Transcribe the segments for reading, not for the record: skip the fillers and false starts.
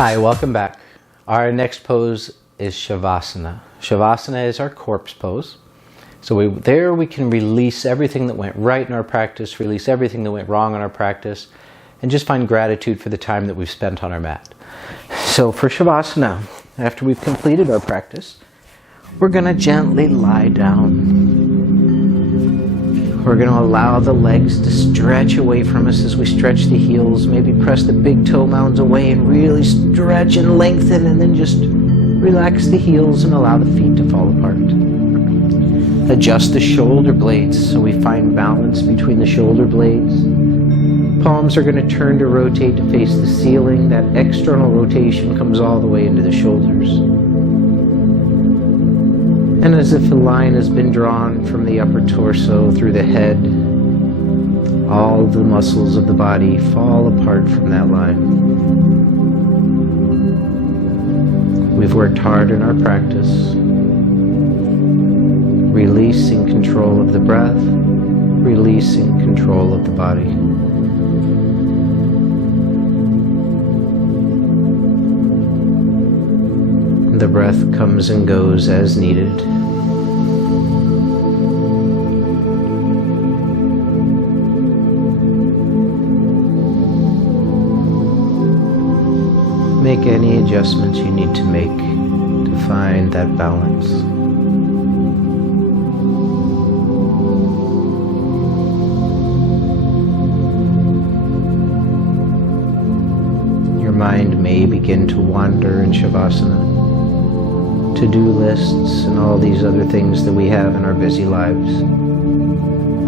Hi, welcome back. Our next pose is Savasana. Savasana is our corpse pose. So we can release everything that went right in our practice, release everything that went wrong in our practice, and just find gratitude for the time that we've spent on our mat. So for Savasana, after we've completed our practice, we're going to gently lie down. We're going to allow the legs to stretch away from us as we stretch the heels. Maybe press the big toe mounds away and really stretch and lengthen, and then just relax the heels and allow the feet to fall apart. Adjust the shoulder blades so we find balance between the shoulder blades. Palms are going to turn to rotate to face the ceiling. That external rotation comes all the way into the shoulders. And as if a line has been drawn from the upper torso through the head, all the muscles of the body fall apart from that line. We've worked hard in our practice, releasing control of the breath, releasing control of the body. The breath comes and goes as needed. Make any adjustments you need to make to find that balance. Your mind may begin to wander in Savasana. To-do lists and all these other things that we have in our busy lives.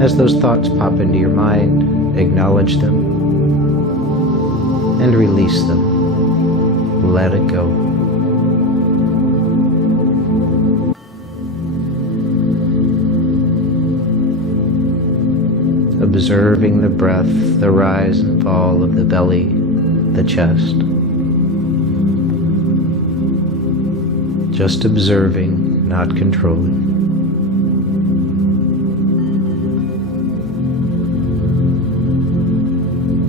As those thoughts pop into your mind, acknowledge them and release them. Let it go. Observing the breath, the rise and fall of the belly, the chest. Just observing, not controlling.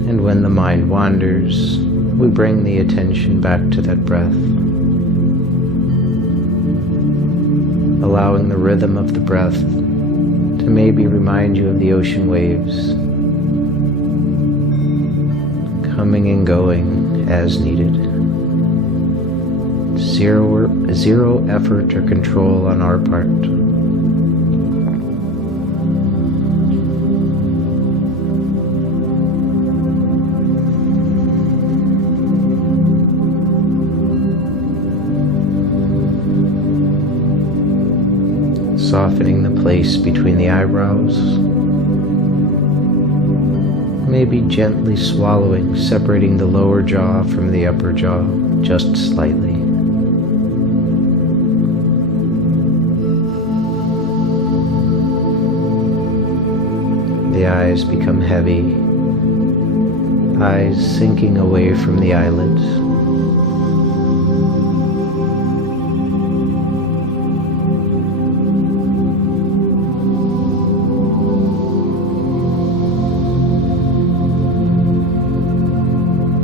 And when the mind wanders, we bring the attention back to that breath, allowing the rhythm of the breath to maybe remind you of the ocean waves, coming and going as needed. Zero effort or control on our part. Softening the place between the eyebrows. Maybe gently swallowing, separating the lower jaw from the upper jaw, just slightly. The eyes become heavy, eyes sinking away from the eyelids.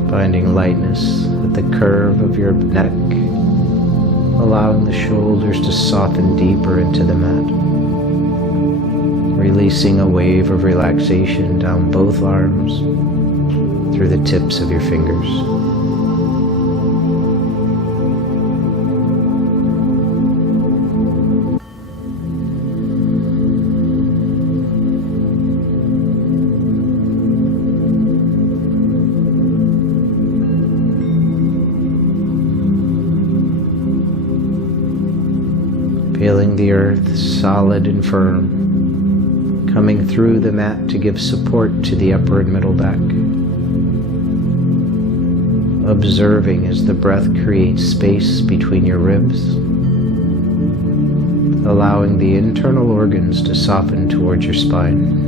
Finding lightness at the curve of your neck, allowing the shoulders to soften deeper into the mat. Releasing a wave of relaxation down both arms through the tips of your fingers. Feeling the earth solid and firm, coming through the mat to give support to the upper and middle back. Observing as the breath creates space between your ribs, allowing the internal organs to soften towards your spine.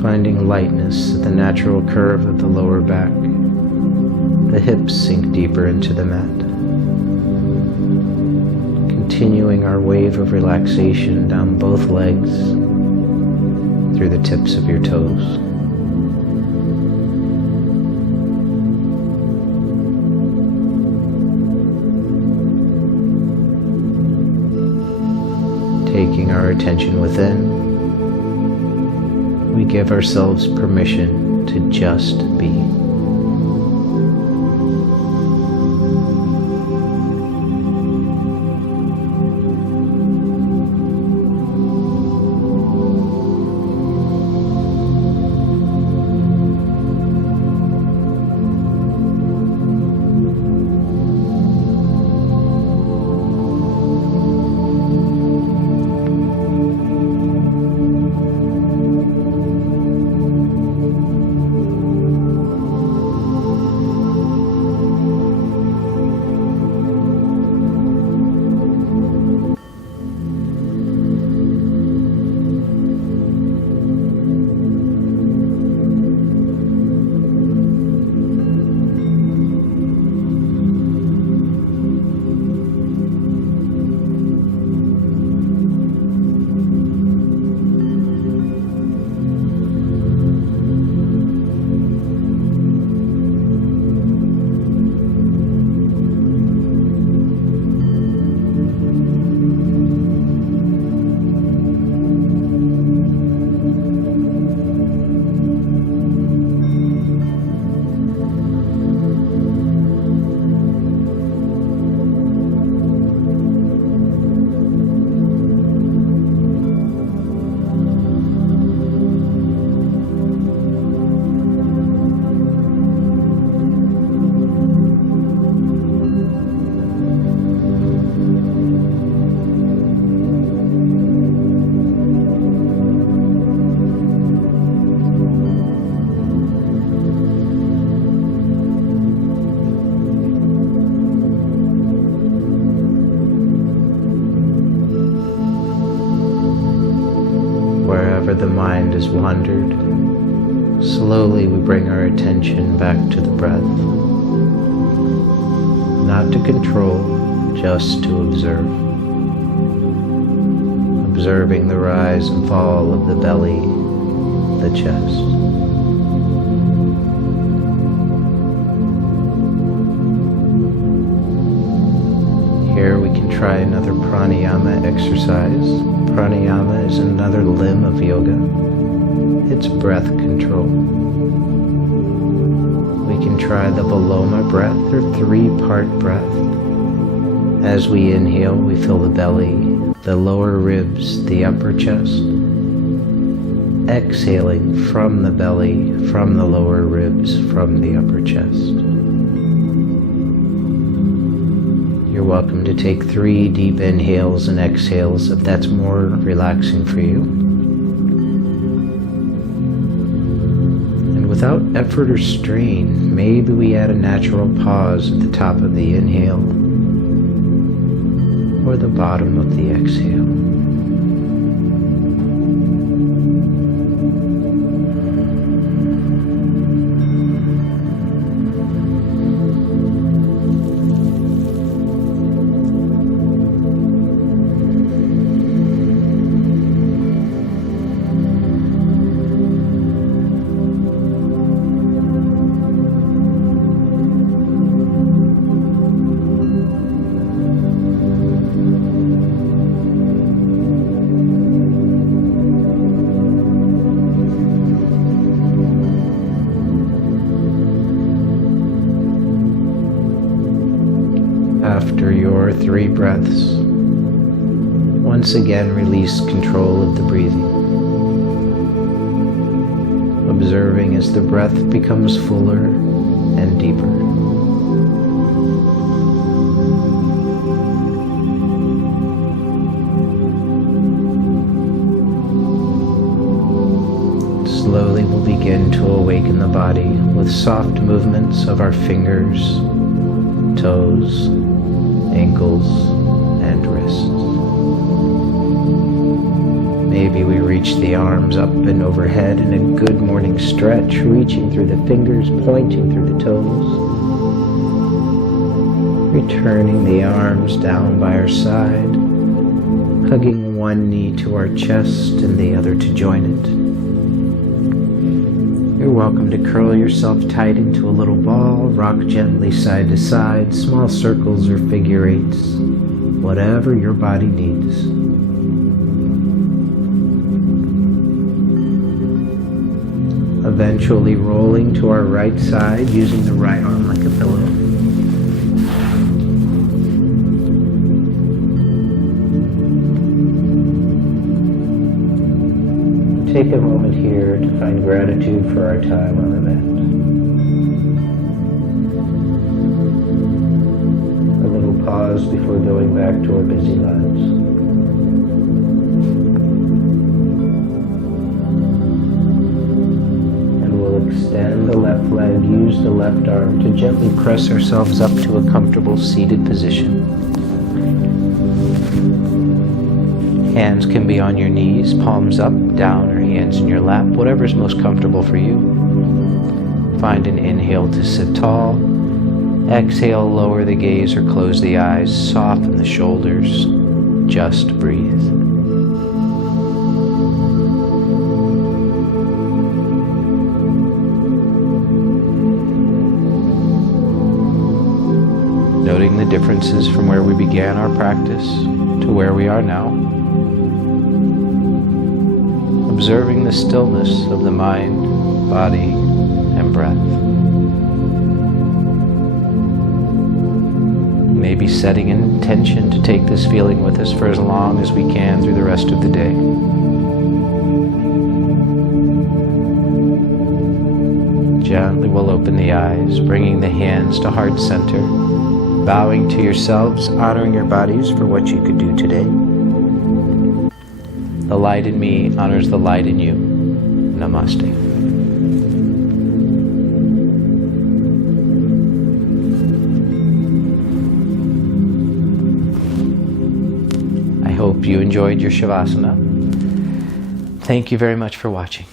Finding lightness at the natural curve of the lower back, The hips sink deeper into the mat. Continuing our wave of relaxation down both legs through the tips of your toes. Taking our attention within, we give ourselves permission to just be. Wherever the mind has wandered, slowly we bring our attention back to the breath. Not to control, just to observe. Observing the rise and fall of the belly, the chest. Here we can try another pranayama exercise. Pranayama is another limb of yoga. It's breath control. We can try the Viloma breath or 3-part breath. As we inhale, we fill the belly, the lower ribs, the upper chest. Exhaling from the belly, from the lower ribs, from the upper chest. You're welcome to take 3 deep inhales and exhales if that's more relaxing for you. And without effort or strain, maybe we add a natural pause at the top of the inhale or the bottom of the exhale. After your 3 breaths, once again release control of the breathing, observing as the breath becomes fuller and deeper. Slowly we'll begin to awaken the body with soft movements of our fingers, toes, ankles, and wrists. Maybe we reach the arms up and overhead in a good morning stretch, reaching through the fingers, pointing through the toes. Returning the arms down by our side, hugging one knee to our chest and the other to join it. You're welcome to curl yourself tight into a little ball, rock gently side to side, small circles or figure eights, whatever your body needs. Eventually rolling to our right side, using the right arm like a pillow. Take a moment here to find gratitude for our time on the mat. A little pause before going back to our busy lives. Extend the left leg, use the left arm to gently press ourselves up to a comfortable seated position. Hands can be on your knees, palms up, down, or hands in your lap, whatever is most comfortable for you. Find an inhale to sit tall. Exhale, lower the gaze or close the eyes, soften the shoulders, just breathe. Noting the differences from where we began our practice to where we are now. Observing the stillness of the mind, body, and breath. Maybe setting an intention to take this feeling with us for as long as we can through the rest of the day. Gently we'll open the eyes, bringing the hands to heart center. Bowing to yourselves, honoring your bodies for what you could do today. The light in me honors the light in you. Namaste. I hope you enjoyed your Savasana. Thank you very much for watching.